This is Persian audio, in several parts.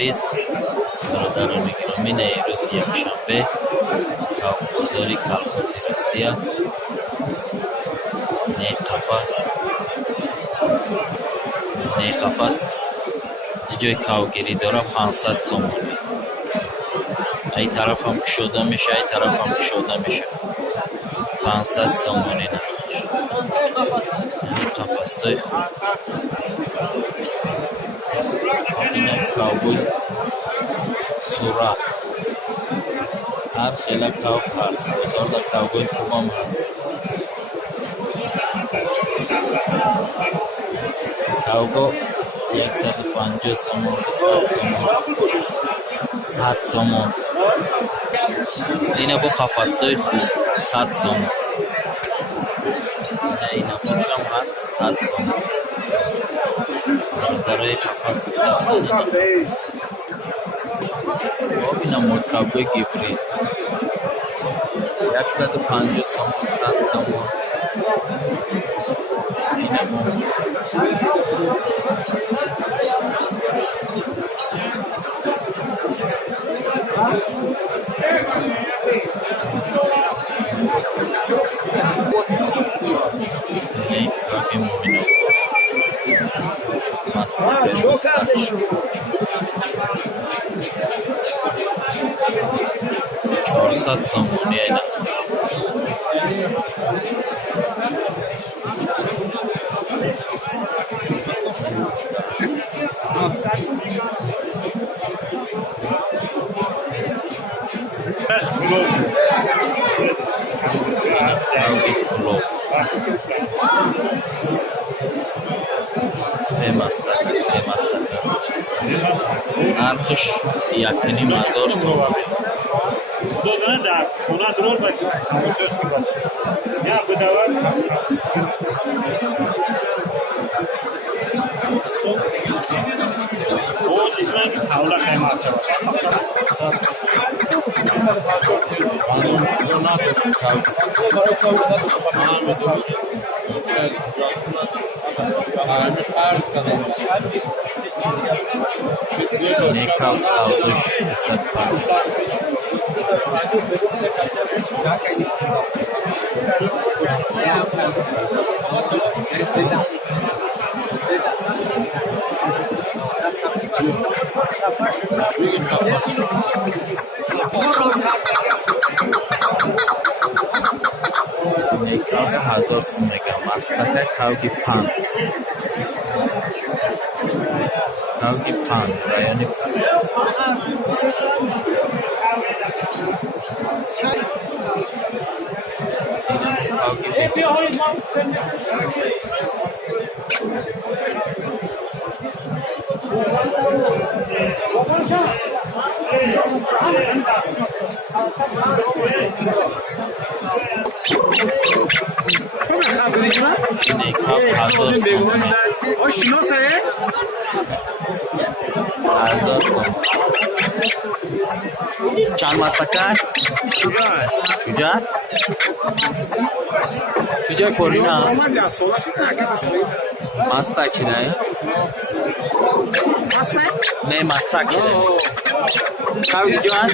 азиз, бародарони гиромӣ, рӯзи якшанбе Кабкбозори Колхози Россия неқафас ҷои кавгирӣ дора 500 сомонӣ. ай тараф ҳам кушода меша, ай тараф ҳам кушода меша. 500 сомонӣ нархш. Қафасдои хуб. Ина кавбой сурат. ҳар хела кавб ҳаст. Бозорда кавбой хубам ҳаст. Кавбо 150 сомон, 100 сомон. 100 сомон. Ина бо қафасдои хуб 100 сомон. Ина бочам ҳаст 100 сомон. Бародарои қафас гирифтан. Бобинам мо кавбои гибрид 150 сомон, 100 сомон. Ина мо چهارصد سامانی اینا سه مستقل نرخش 1,500 سوم دادن در خونه درول باید تماشاش کنید یا بدور اوز ایتمن که تاولا قیمت شود Nekal savdosh desat pars. Nekal 1000 сум мегам, астака кавги пан. Kavgi pan, rayoni pan. چند مستکر؟ شجاع؟ شجاع فوری نه؟ مستکی نه؟ نه مستکی نه کاوی جوان؟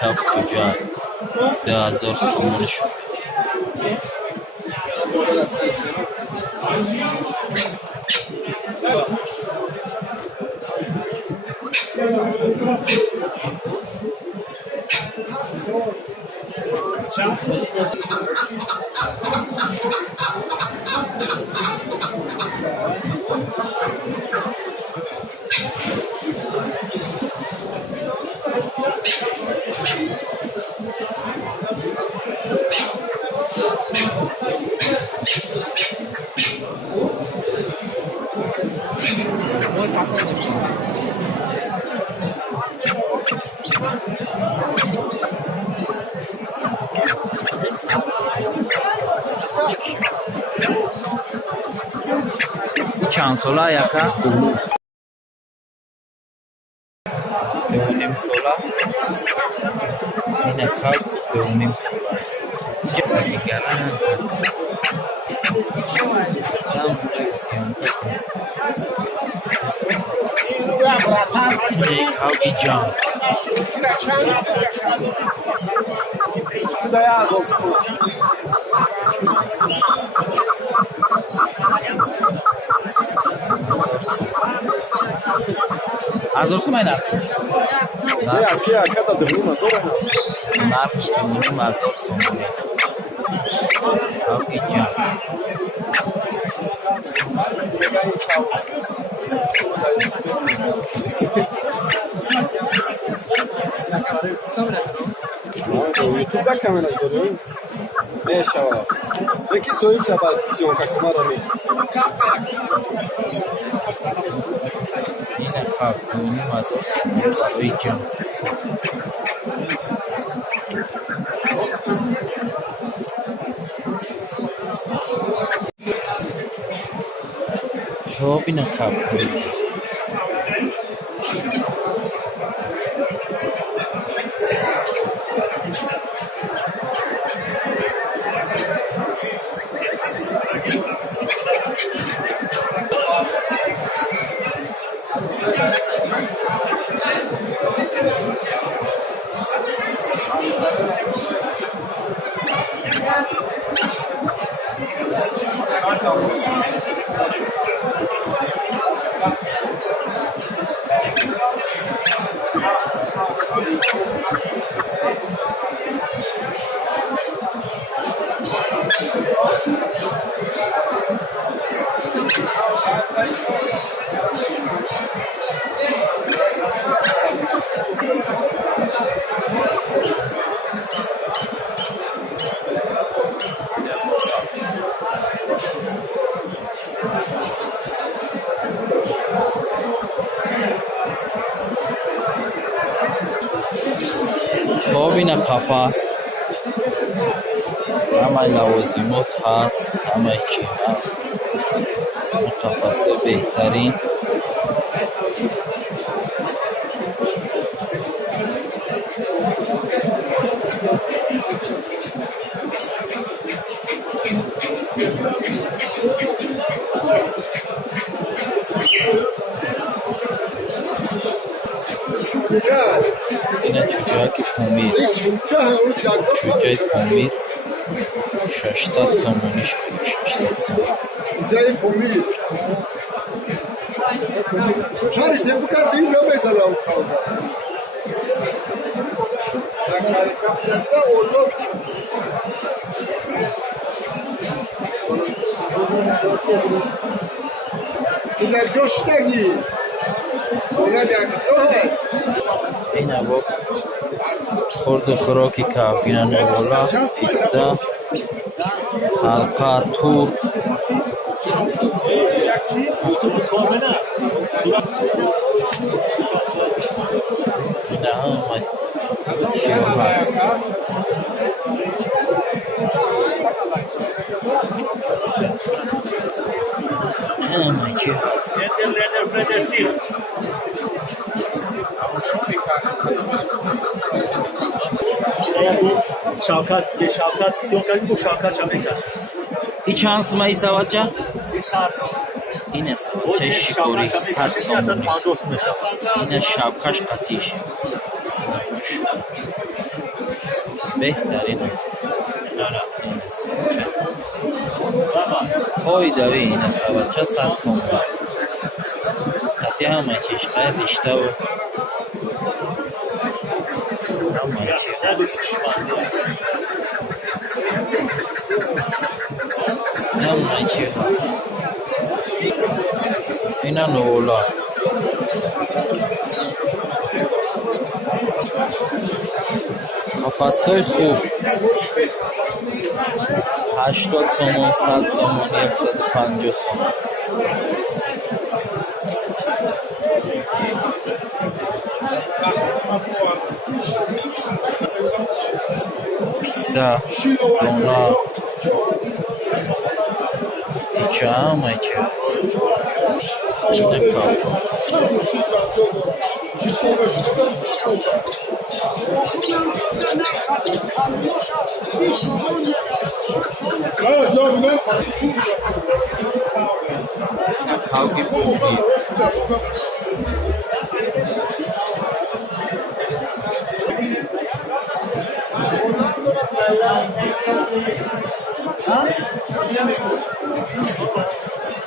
کاف شجاع 10,000 سومون شد چند ساله یکا ببینیم сола. Ина каб 2 сола. Кабки ҷан. Азор сум айна. Нархш 2,000 сум. Кабки ҷан. YouTube камера дорем. Мешавад. Яки соҳиб шабад сиёнка кумарами. Ина каб 2,000 сум барои ҷан. Хоб ина каб. ина қафас ҳамаи лавозимот ҳаст, ҳамаи чӣ ҳаст. қафаси беҳтарин. ина чӯҷаки помир, чӯҷаи помир 600 сомониш, 600 сомон. Чӯҷаи помир. Чариш небукарди намезанам кавда. Накаликапта озод. Кизар ҷоштаги. ина бо хурду хӯроки кавгина навола, писта, ҳалқа, тур. ина ҳамаи чиё ҳаст. ҳамаи чӣ ҳаст. Шавкат, ye Шавкат сиёнкаи бо Шавкат чамекаш. И чанд сум ай савадча? 100 сум. Ина савадчаи шикори 100 сомони. Ина шавкаш қатиш. Беҳтарин. Ой дари ина савадча 100 сомон. Қати ҳамаи чиш қай риштаву ҳамаи чи ҳаст. ҳамаи чи ҳаст. ина новола. қафасҳои хуб 80 сомон, 100 сомон, 150 сомон. писта, дона, птича, ҳамаи чи ҳаст. ина кавка. خلقی بودی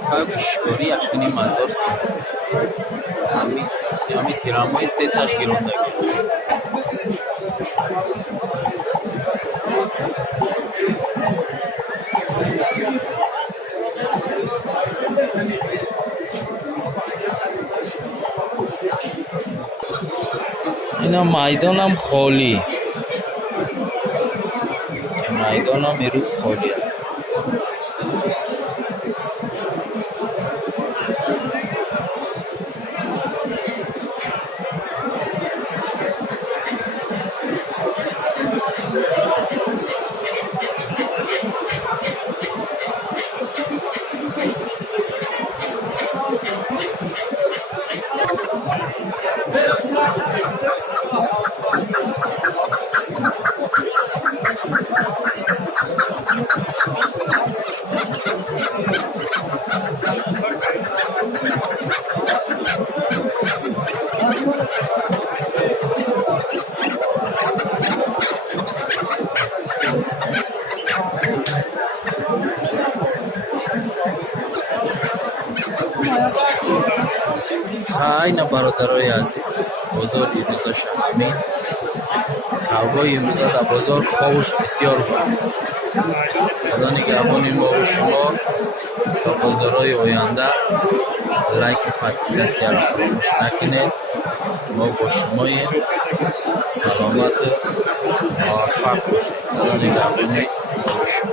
خلق شکاری یکنی مزار سید همی تیرامای سه تشکیرانده اینا میدان هم خالی میدان هم امروز خالی اینا برادرای عزیز بازار امروز شهرمی کاوبای امروز در بازار خوش بسیار بود. خدا نگهبان ما و شما تا بازارهای آینده لایک و پادپیسات را فراموش نکنید. ما با شماییم. سلامت و موفق باشید. خدا نگهبان ما و شما.